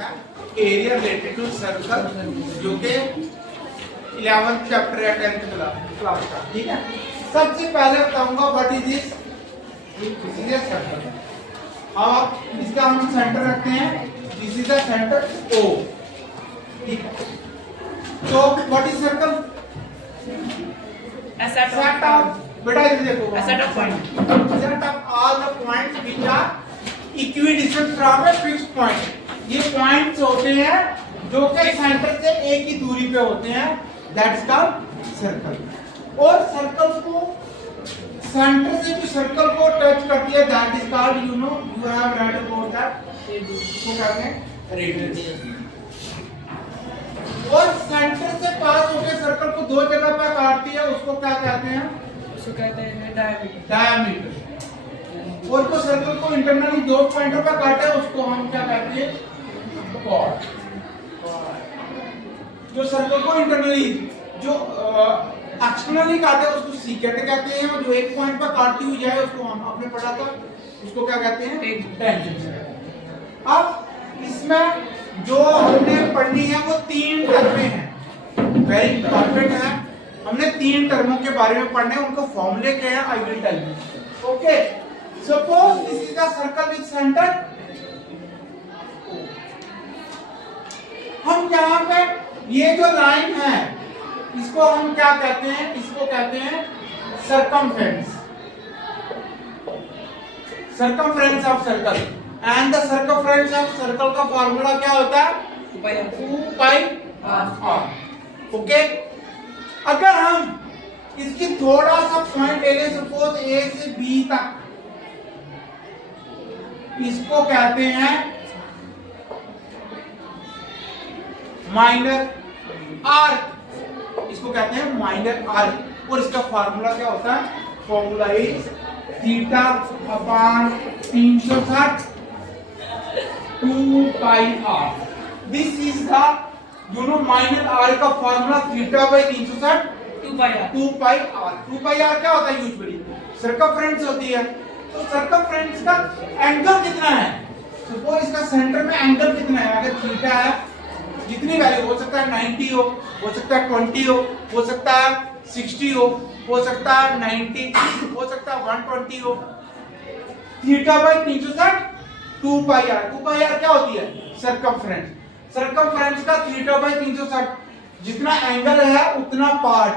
है area related to circle, जो कि 11th चैप्टर या 10th क्लास का। ठीक है, सबसे पहले बताऊंगा व्हाट इज दिस सर्कल। अब इसका हम सेंटर रखते हैं, this is the centre O। ठीक है, तो what is circle? Set of, बेटा इधर देखो, set of point, set of all the points which are equidistant from a fixed point. ये पॉइंट्स होते हैं जो कि सेंटर से एक ही दूरी पे होते हैं, दैट इज कॉल्ड सर्कल। और सर्कल को सेंटर से जो सर्कल को टच करती है, that is called, you know, you have read about that, इसको कहते हैं रेडियस। और सेंटर से पास होकर सर्कल को दो जगह पर काटती है, उसको क्या कहते हैं? उसको कहते हैं डायमीटर। और जो सर्कल को इंटरनली दो पॉइंटों पर काटे, उसको हम क्या कहते हैं? कॉर्ड। जो सर्कल को इंटरनली, जो एक्सटर्नली काटे, उसको सीकेंट कहते हैं। और जो एक पॉइंट पर काटती हुई जाए, उसको हम आपने पढ़ा था, उसको क्या कहते हैं? टेंजेंट। अब इसमें जो हमने पढ़नी है वो 3 टर्में हैं, वेरी इंपॉर्टेंट है। हमने 3 टर्मों के बारे में पढ़ने हैं, उनका फॉर्मूले क्या है, I will tell you. Okay, suppose this is the circle with centre. हम यहाँ पे ये जो लाइन है, इसको हम क्या कहते हैं? इसको कहते हैं circumference, circumference of circle. And the circumference of circle का फार्मूला क्या होता है? 2 पाई r। ओके, अगर हम इसकी थोड़ा सा पॉइंट ले लें, सपोज A से B तक, इसको कहते हैं माइनर आर्क, इसको कहते हैं माइनर आर्क। और इसका फार्मूला क्या होता है? Formula is theta upon 360 2 pi r। This is the, you know, minor r का formula theta by 360 2 pi r। 2 pi r क्या होता है? यूजुअली सर्कमफ्रेंस होती है। तो सर्कमफ्रेंस का एंगल कितना है? सपोज इसका सेंटर में एंगल कितना है? अगर थीटा है, जितनी वैल्यू हो सकता है 90 हो सकता है 20 हो सकता है 60 हो सकता है 90, हो सकता है 120 हो। Theta by 360 2 pi r। 2 pi r क्या होती है? सर्कमफ्रेंस। सर्कमफ्रेंस का थीटा बाई 360, जितना एंगल है उतना पार्ट,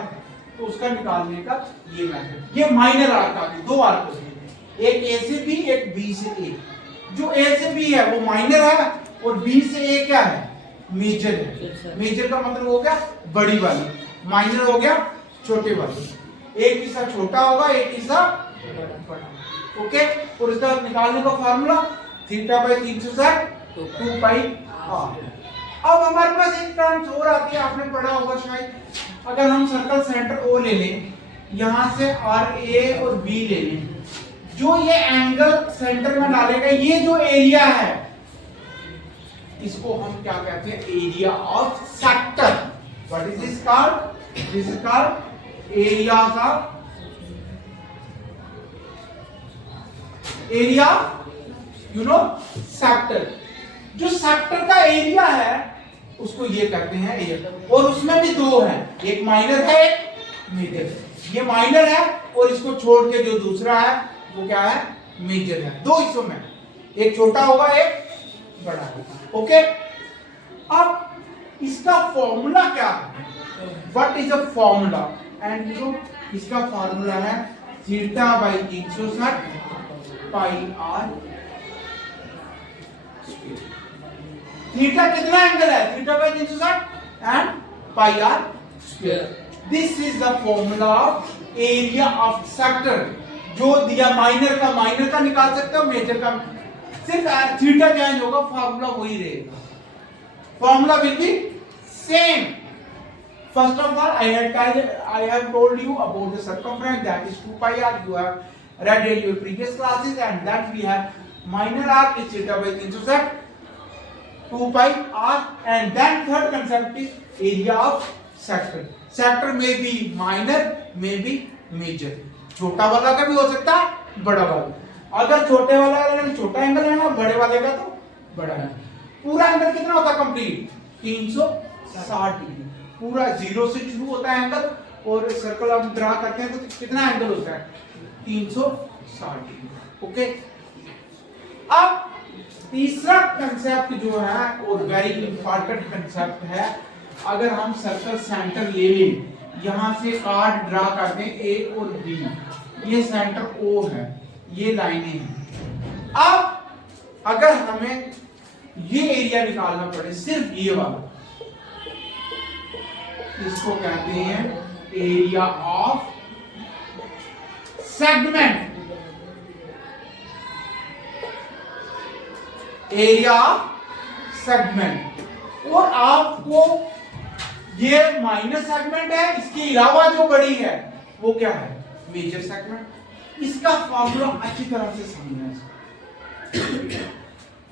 तो उसका निकालने का ये मेथड। ये माइनर आर्क आती है, 2 आर्क होती है, एक A से B, एक B से A। जो A से B है वो माइनर है, और B से A क्या है? मेजर है। मेजर का मतलब हो गया बड़ी वाली, माइनर हो गया छोटे वाली। एक हिस्सा छोटा होगा, एक हिस्सा बड़ा। ओके, और इसका निकालने का formula theta by 360 2 pi r। अब हमारे पास एक टर्म्स और आती है, आपने पढ़ा होगा शायद। अगर हम सर्कल सेंटर O ले लें, यहां से RA और B ले लें, जो ये एंगल सेंटर में डालेगा, ये जो एरिया है, इसको हम क्या कहते हैं? Area of sector. What is this called? This is called area of, area, you know, sector. जो सेक्टर का एरिया है उसको ये कहते हैं एरिया। और उसमें भी 2 है, एक माइनर है, एक मेजर। ये माइनर है, और इसको छोड़ के जो दूसरा है वो क्या है? मेजर है। 2 हिस्सों में, एक छोटा होगा, एक बड़ा होगा। ओके, अब इसका फॉर्मूला क्या है? What is a formula? And you know, इसका फॉर्मूला है theta by 360 pi r। Theta कितना एंगल है? Theta by 360 and pi r square. This is the formula of area of sector. जो दिया माइनर का निकाल सकते हो, मेजर का सिर्फ थीटा चेंज होगा, फार्मूला वही रहेगा। Formula will be same. First of all, I have told you about the circumference, that is 2 pi r. You have read in your previous classes, and that we have minor arc is theta by 360 2 pi r. And then third concept is area of sector. Sector may be minor, may be major. छोटा वाला का भी हो सकता है, बड़ा वाला। अगर छोटे वाला, अगर छोटा एंगल है ना, बड़े वाले का तो बड़ा है। पूरा एंगल कितना होता है कंप्लीट 360 डिग्री। पूरा 0 से शुरू होता है एंगल और सर्कल हम ड्रा करते हैं तो कितना एंगल होता है 360 डिग्री। ओके, अब तीसरा कंसेप्ट जो है और वेरी इंपॉर्टेंट कंसेप्ट है, अगर हम सर्कल सेंटर ले लें, यहां से कार्ड ड्रा कर दें ए और बी, ये सेंटर ओ है, ये लाइनें हैं। अब अगर हमें ये एरिया निकालना पड़े, सिर्फ ये वाला, इसको कहते हैं area of segment, area of segment. और आपको ये माइनर सेगमेंट है, इसके अलावा जो बड़ी है वो क्या है मेजर सेगमेंट। इसका फॉर्मूला अच्छी तरह से समझना है।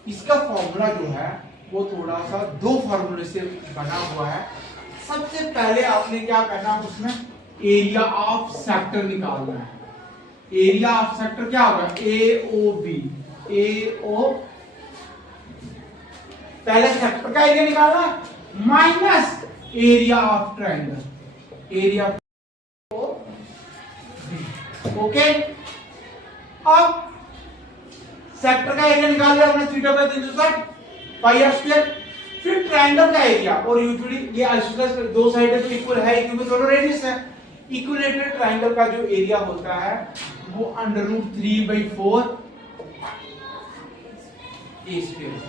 इसका फॉर्मूला जो है वो थोड़ा सा दो फॉर्मूले से बना हुआ है। सबसे पहले आपने क्या करना है, उसमें एरिया ऑफ सेक्टर निकालना है। एरिया ऑफ सेक्टर क्या होगा ए ओ बी, ए ओ, पहले सेक्टर का एरिया निकालना minus area of triangle, area O B. Okay, अब सेक्टर का एरिया निकाल लिया हमने theta by 360 pi r square. फिर ट्रायंगल का एरिया, और यूजुअली ये आइसोसेलेस दो साइडें तो इक्वल है क्योंकि दोनों रेडियस है। इक्विलेटरल ट्रायंगल का जो एरिया होता है वो √3/4 a square,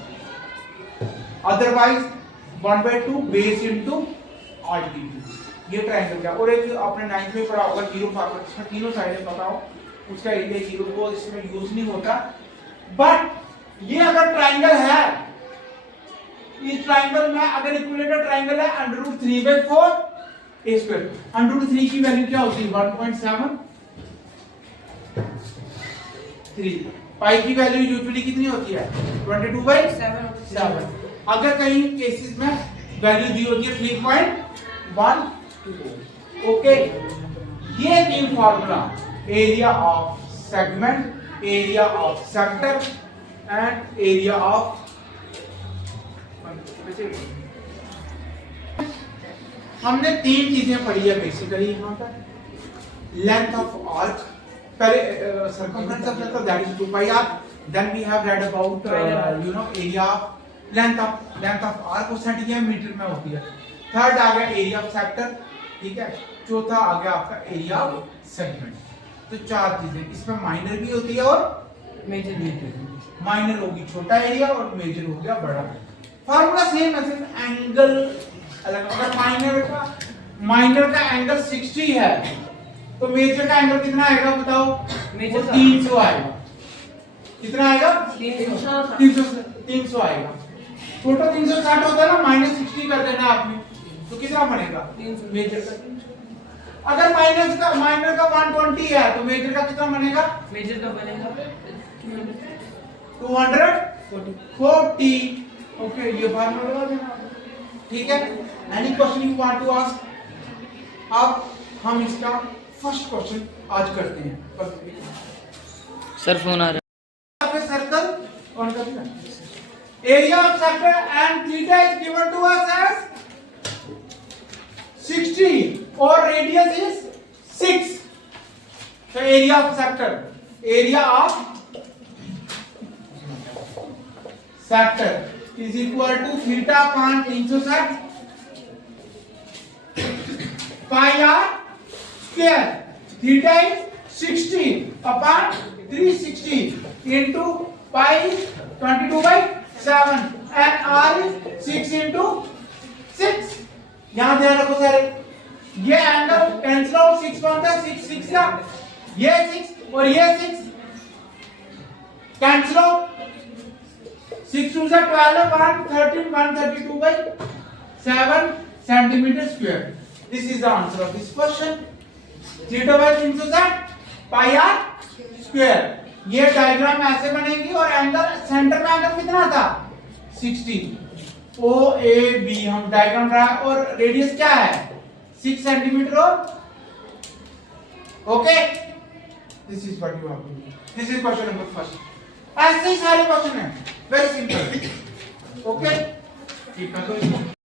otherwise 1/2 base into altitude. ये ट्रायंगल का, और एक आपने 9th में पढ़ा होगा जीरो फॉर्मूला, इसमें तीनों साइडें पता हो, उसका एरिया जीरो को इसमें यूज नहीं होता। बट ये अगर ट्रायंगल है, इस ट्रायंगल में अगर इक्विलेटरल ट्रायंगल है √3/4 ए स्क्वायर, √3 की वैल्यू क्या होती है 1.73, पाई की वैल्यू यूजुअली कितनी होती है 22/7। अगर कहीं केसेस में वैल्यू दी होती है 3.12। ओके, ये तीन formula, area of segment, area of sector and area of, हमने तीन चीजें पढ़ी है बेसिकली यहाँ पर। लेंथ ऑफ आर्क, पहले circumference of circle that is 2 pi r, then we have read about area of length of arc, वो centimetre में होती है। थर्ड आ गया एरिया ऑफ सेक्टर, ठीक है। चौथा आ गया आपका एरिया ऑफ सेगमेंट। तो चार चीजें, इसमें माइनर भी होती है और मेजर भी होती है। माइनर होगी छोटा एरिया और मेजर हो गया बड़ा। फार्मूला सेम है, सिर्फ एंगल अलग। अगर माइनर का एंगल 60 है तो मेजर का एंगल कितना आएगा बताओ? मेजर 300 आएगा। कितना आएगा? 300 आएगा। छोटा 360 होता है ना, -60 कर देना आपने, तो कितना बनेगा? मेजर का 300। अगर माइनर का 120 है तो मेजर का कितना बनेगा? मेजर का बनेगा 240। ओके, ये फार्मूला लगा देना, ठीक है। Any question you want to ask? अब हम इसका फर्स्ट क्वेश्चन आज करते हैं। सर फोन आ रहा है। सर्कल कौन सा है? Area of circle and theta is given to us as 60 और रेडियस इज 6। तो area of circle, area of sector is equal to theta upon 360 pi r square. Theta is 60 upon 360 into pi 22/7 and r is 6 into 6. यहां ध्यान रखो सारे, ये angle cancel out, 6 बनता है 6 का, ये 6 और ये 6 cancel out, 6 2 12 113 132/7 centimeter square. This is the answer of this question. Theta by 360 pi r square. ये डायग्राम ऐसे बनेगी और एंगल सेंटर में एंगल कितना था 60। ओ ए बी हम डायग्राम रहा, और रेडियस क्या है 6 सेंटीमीटर। और okay, this is what you have to do. This is question number first. ऐसे ही सारे क्वेश्चन है, वेरी सिंपल। ओके ठीक है तो